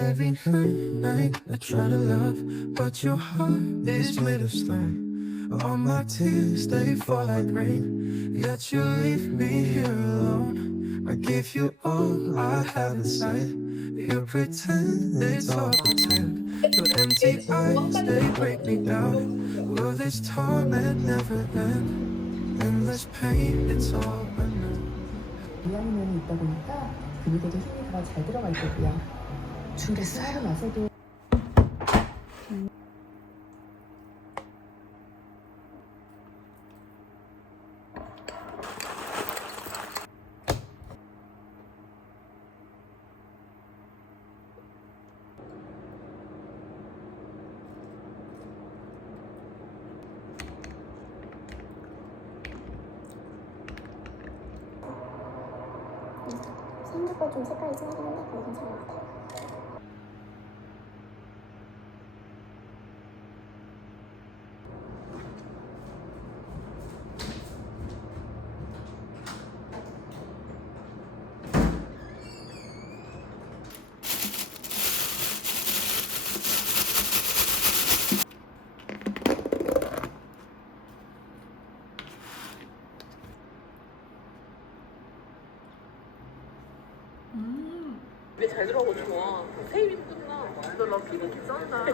Every night I try to love, but your heart is made of stone. All my tears, they fall like rain, yet you leave me here alone. I give you all I have inside, you pretend it's all pretend. Your empty eyes, they break me down. Will this torment never end? Endless pain, it's all I know. 이완면이 있다 보니까 근육에도 힘이 더 잘 들어가 있거든요. 준비했어요. 하고 나서도 생각보다 좀 색깔이 진하긴 한데 별로 괜찮은 것 같아요. 왜 잘 들어가고 좋아. 세일이 끝나. 너 럭키도 괜찮다.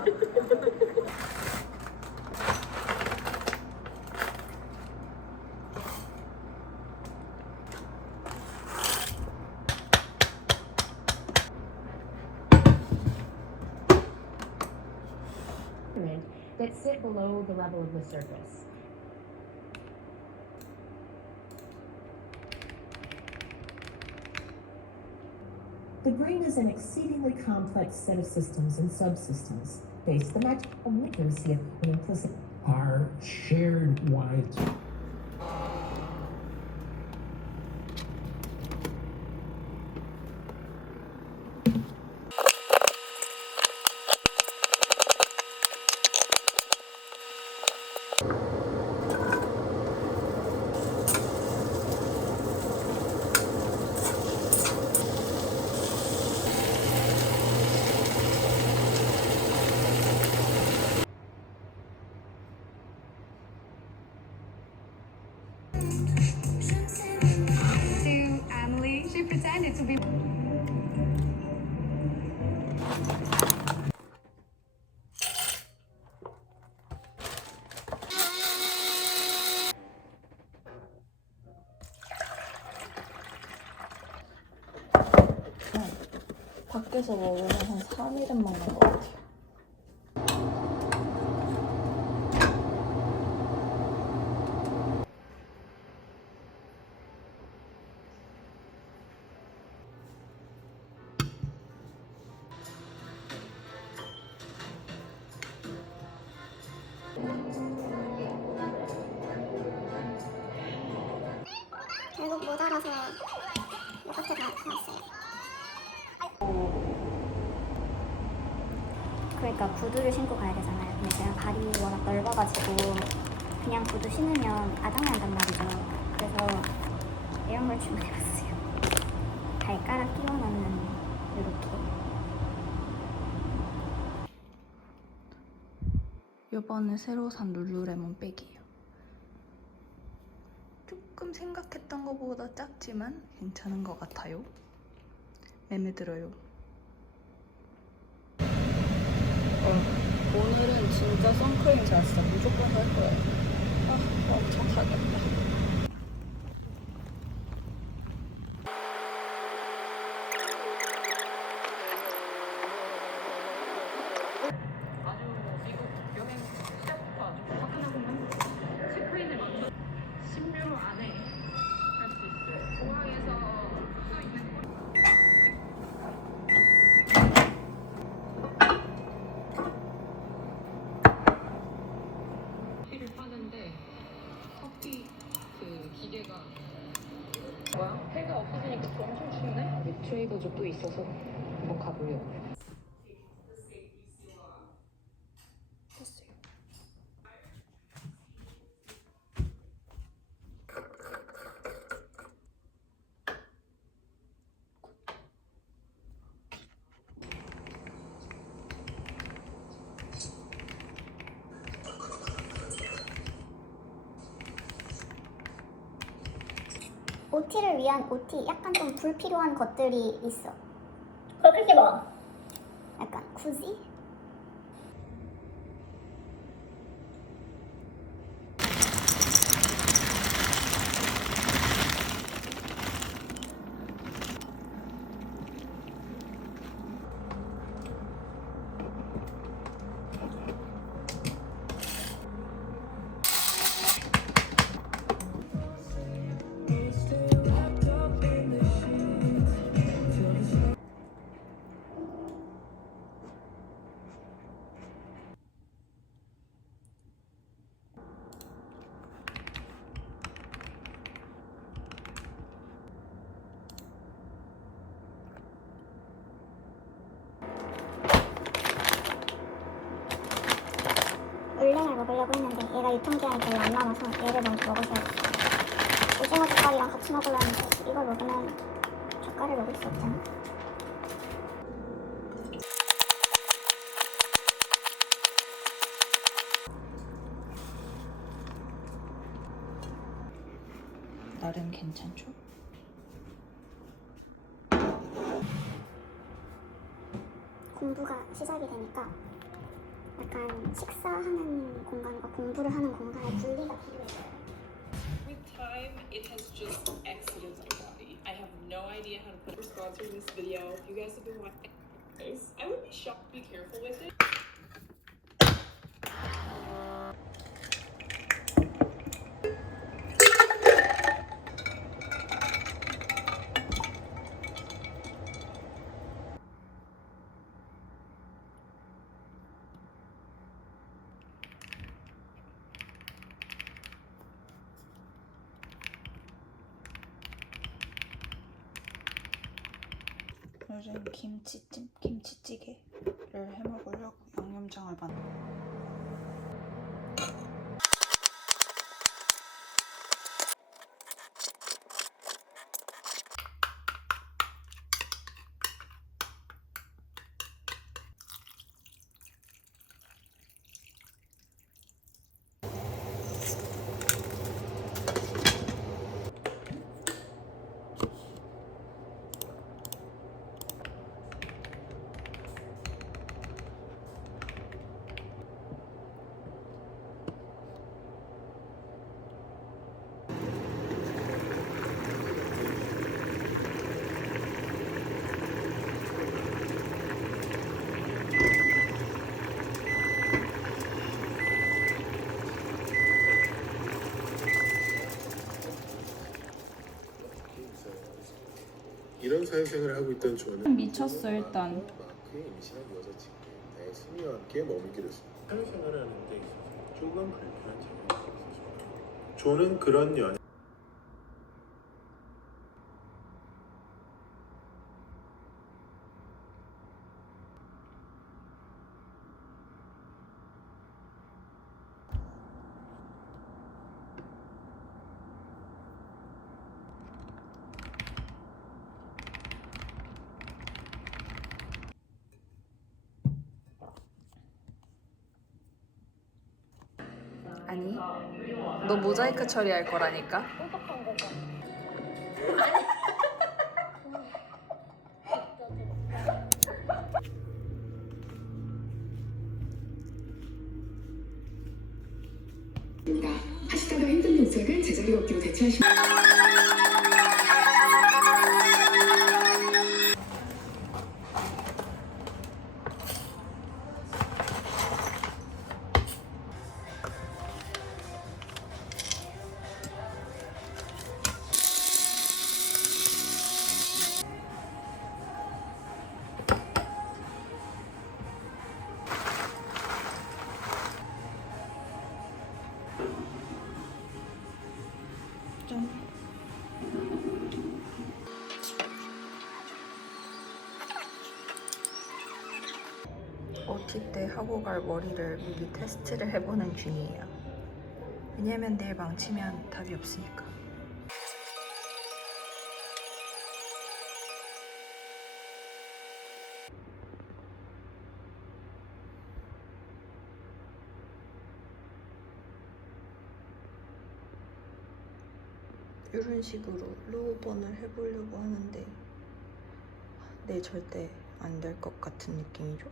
that sit below the level of the surface. The brain is an exceedingly complex set of systems and subsystems based the magic accuracy of an implicit are shared widely. To Emily, she pretended to be. 밖에서 먹으면 한 3일은 먹는 것 같아요. 결국 못 알아서 요카페 갔어요. 그러니까 구두를 신고 가야 되잖아요. 근데 제가 발이 워낙 넓어가지고 그냥 구두 신으면 아작난단 말이죠. 그래서 이런 걸 주문해봤어요. 발가락 끼워 넣는 이렇게. 이번에 새로 산 룰루레몬 백이에요. 조금 생각했던 것보다 작지만 괜찮은 것 같아요. 맘에 들어요. 오늘은 진짜 선크림 제가 진짜 무조건 살 거예요. 엄청 사겠다. 아주 미국 여행 시작부터 아주 화끈하구만. 체크인을 먼저 10유로 안에 할 수 있어요. 공항에서 숙소 있는 곳. 커피를 파는데 커피 그 기계가 뭐야? 해가 없어지니까 또 엄청 춥네? 트레이더조 또 있어서 한번 가보려고. OT를 위한 OT 약간 좀 불필요한 것들이 있어. 그렇게 뭐? 약간 굳이? 물냉을 먹으려고 했는데 얘가 유통기한이 별로 안 남아서 얘를 먼저 먹으셔야겠어요. 오징어 젓갈이랑 같이 먹으려 하는데 이걸 먹으면 젓갈을 먹을 수 없잖아. 나름 괜찮죠? 공부가 시작이 되니까 약간 식사하는 공간과 공부를 하는 공간의 분리가 필요해요. With time, it has just exited my body. I have no idea how to put a sponsor in this video. If you guys have been watching this, I would be shocked. Be careful with it. 요즘 김치찌개를 해먹으려고 양념장을 만들어. 이런 사회생활을 하고 있던 저는 미쳤어 일단. 마크의 임신한 여자친구 나의 수미와 함께 머물기로 했습니다. 사회생활을 하는 데 있어서 조금 불편한 점이 있었죠. 저는 그런 연애 아니, 너 모자이크 처리할 거라니까? 하시다가 힘든 동작은 제자리 걷기로 대체하시면 OT 때 하고 갈 머리를 미리 테스트를 해보는 중이에요. 왜냐면 내일 망치면 답이 없으니까. 이런 식으로 로우번을 해보려고 하는데 네, 절대 안 될 것 같은 느낌이죠?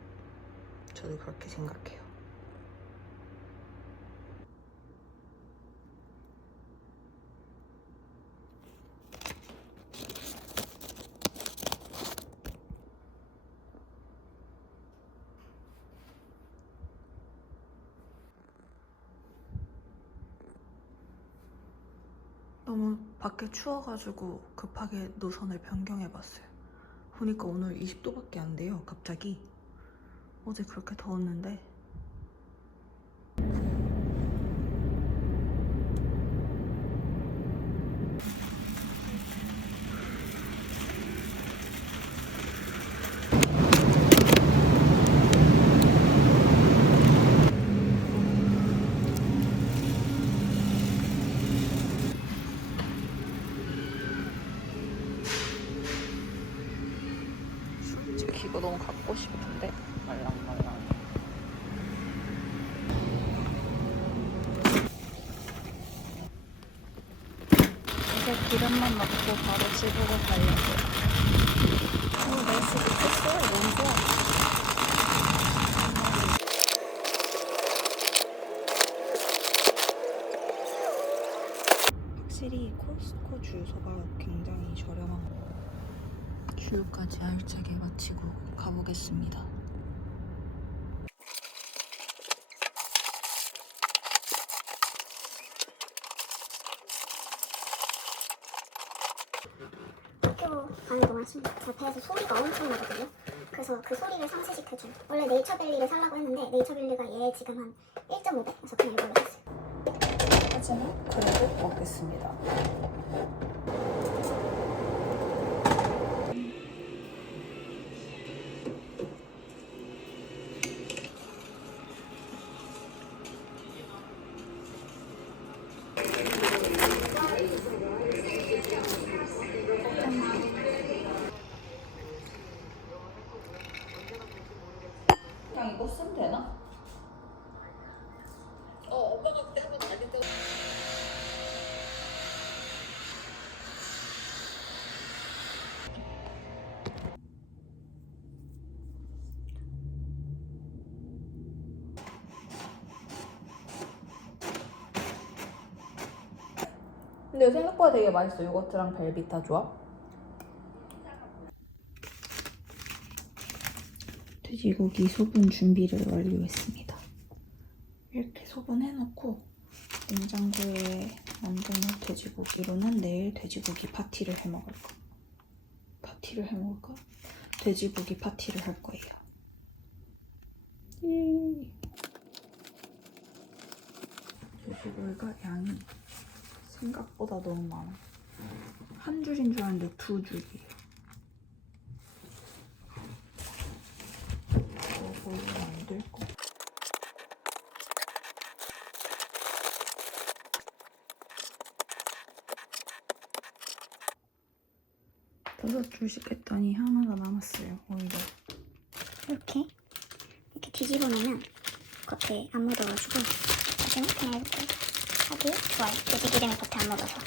저도 그렇게 생각해요. 너무 밖에 추워가지고 급하게 노선을 변경해봤어요. 보니까 오늘 20도밖에 안 돼요, 갑자기. 어제 그렇게 더웠는데. 솔직히 이거 너무 갖고 싶은데 말랑말랑. 이제 기름만 넣고 바로 집으로 가려고요. 날씨 미쳤어요. 너무 좋아. 확실히 코스트코 주유소가 굉장히 저렴한 것 같아요. 주유까지 알차게 마치고 가보겠습니다. 학교 가는 동안 제 배에서 소리가 엄청 나거든요. 그래서 그 소리를 상쇄시켜준. 원래 네이처밸리를 사려고 했는데 네이처밸리가 얘 지금 한 1.5배? 그래서 그냥 이걸로 샀어요. 하지만 그래도 먹겠습니다. 그냥 이거 쓰면 되나? 엄마가 그때 한번 다녔던. 근데 생각보다 되게 맛있어. 요거트랑 벨비타 조합. 돼지고기 소분 준비를 완료했습니다. 이렇게 소분해놓고 냉장고에 만든 돼지고기로는 내일 돼지고기 파티를 해먹을까? 돼지고기 파티를 할 거예요. 돼지고기가 양이 생각보다 너무 많아. 한 줄인 줄 알았는데 2줄이에요. 먹으면 안 될 거. 다섯 줄씩 했더니 하나가 남았어요. 오히려. 이렇게 뒤집어 놓으면 겉에 안 묻어가지고 나중에 그냥 이렇게 하기 좋아요. 돼지 기름이 겉에 안 묻어서.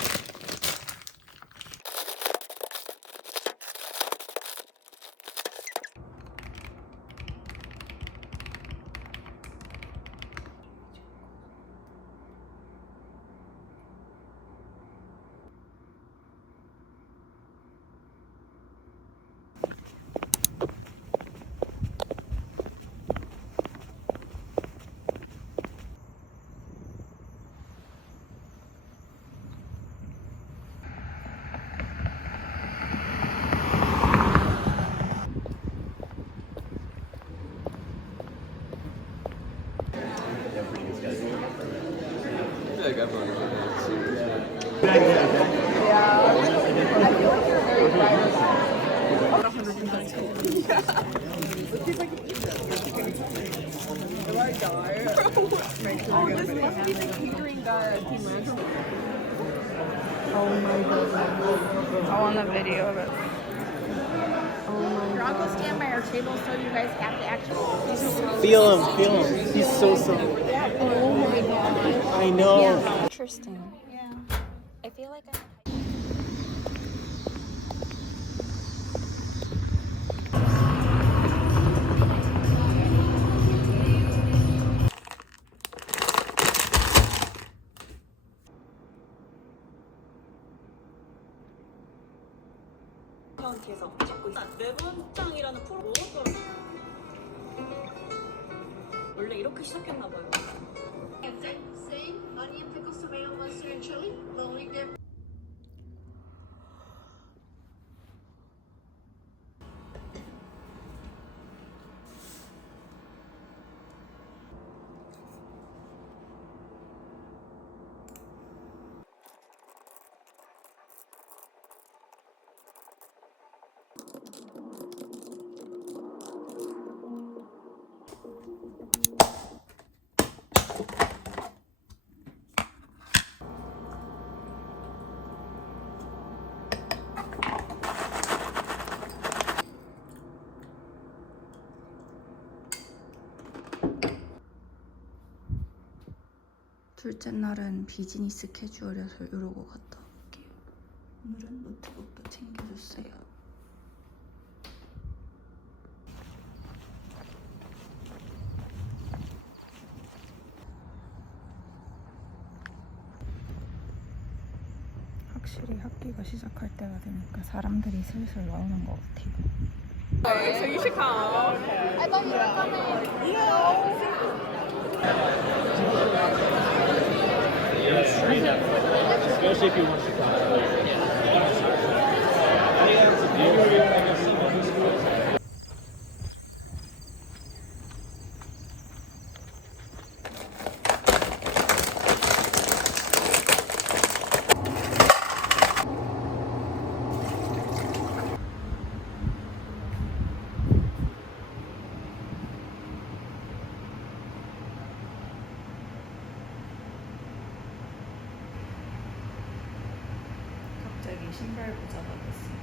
Oh my god. I want a video of it. Your uncle stand by our table so you guys have to actually. Feel him. He's so. Oh my god. I know. Interesting. Yeah. I feel like I 매번장이라는 프로 먹었더라고요. 원래 이렇게 시작했나봐요. 둘째 날은 비즈니스 캐주얼이어서 이러고 갔다 올게요. 오늘은 노트북도 챙겨줬어요. 확실히 학기가 시작할 때가 되니까 사람들이 슬슬 나오는 것 같아요. Especially if you want to come. 갑자기 신발 보자가 됐습니다.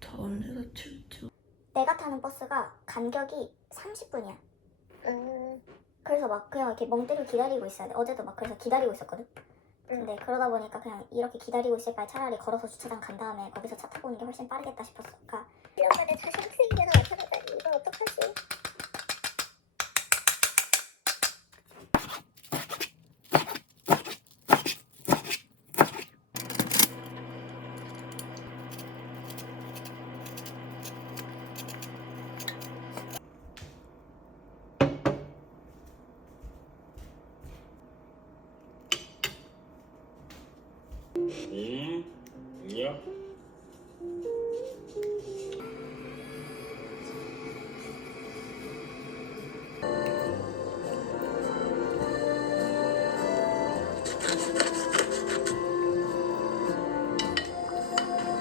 저 언제가 춥죠? 내가 타는 버스가 간격이 30분이야. 그래서 막 그냥 이렇게 멍 때리고 기다리고 있어야 돼. 어제도 막 그래서 기다리고 있었거든. 근데 그러다 보니까 그냥 이렇게 기다리고 있을 바에 차라리 걸어서 주차장 간 다음에 거기서 차 타고 오는 게 훨씬 빠르겠다 싶었어. 그러니까 이런 말에 다시 학생이 되나 마찬가지. 이거 어떡하지? Yeah.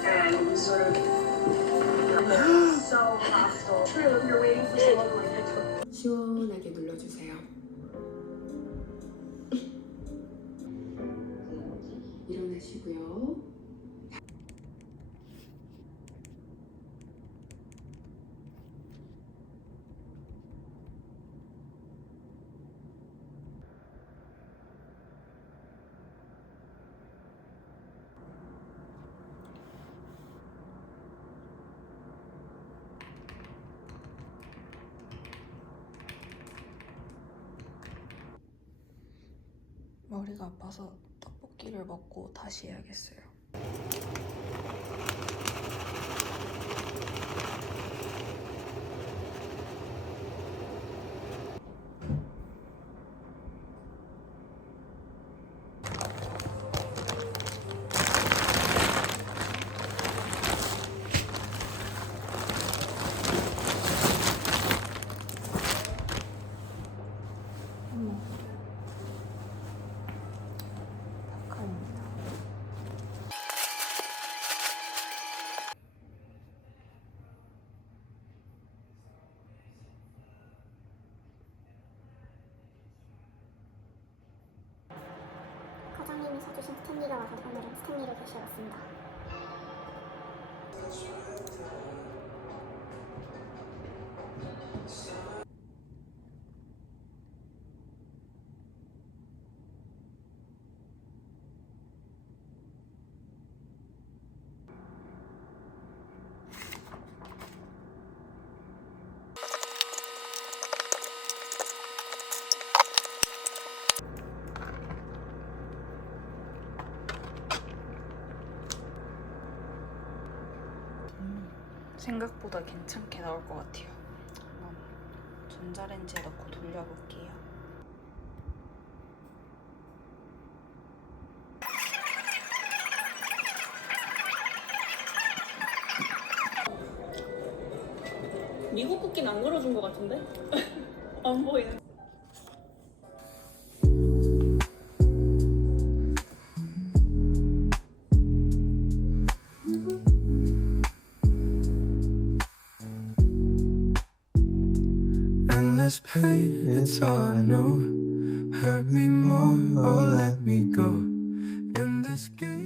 And sort of so hostile. True, you're waiting for someone like that. 시원하게 눌러주세요. 일어나시고요. 머리가 아파서 떡볶이를 먹고 다시 해야겠어요. 승리로 다시 왔습니다. 생각보다 괜찮게 나올 것 같아요. 한번 전자레인지에 넣고 돌려볼게요. 미국 국기는 안 걸어준 것 같은데? 안 보이네. Endless pain, it's all I know. Hurt me more or let me go. In this game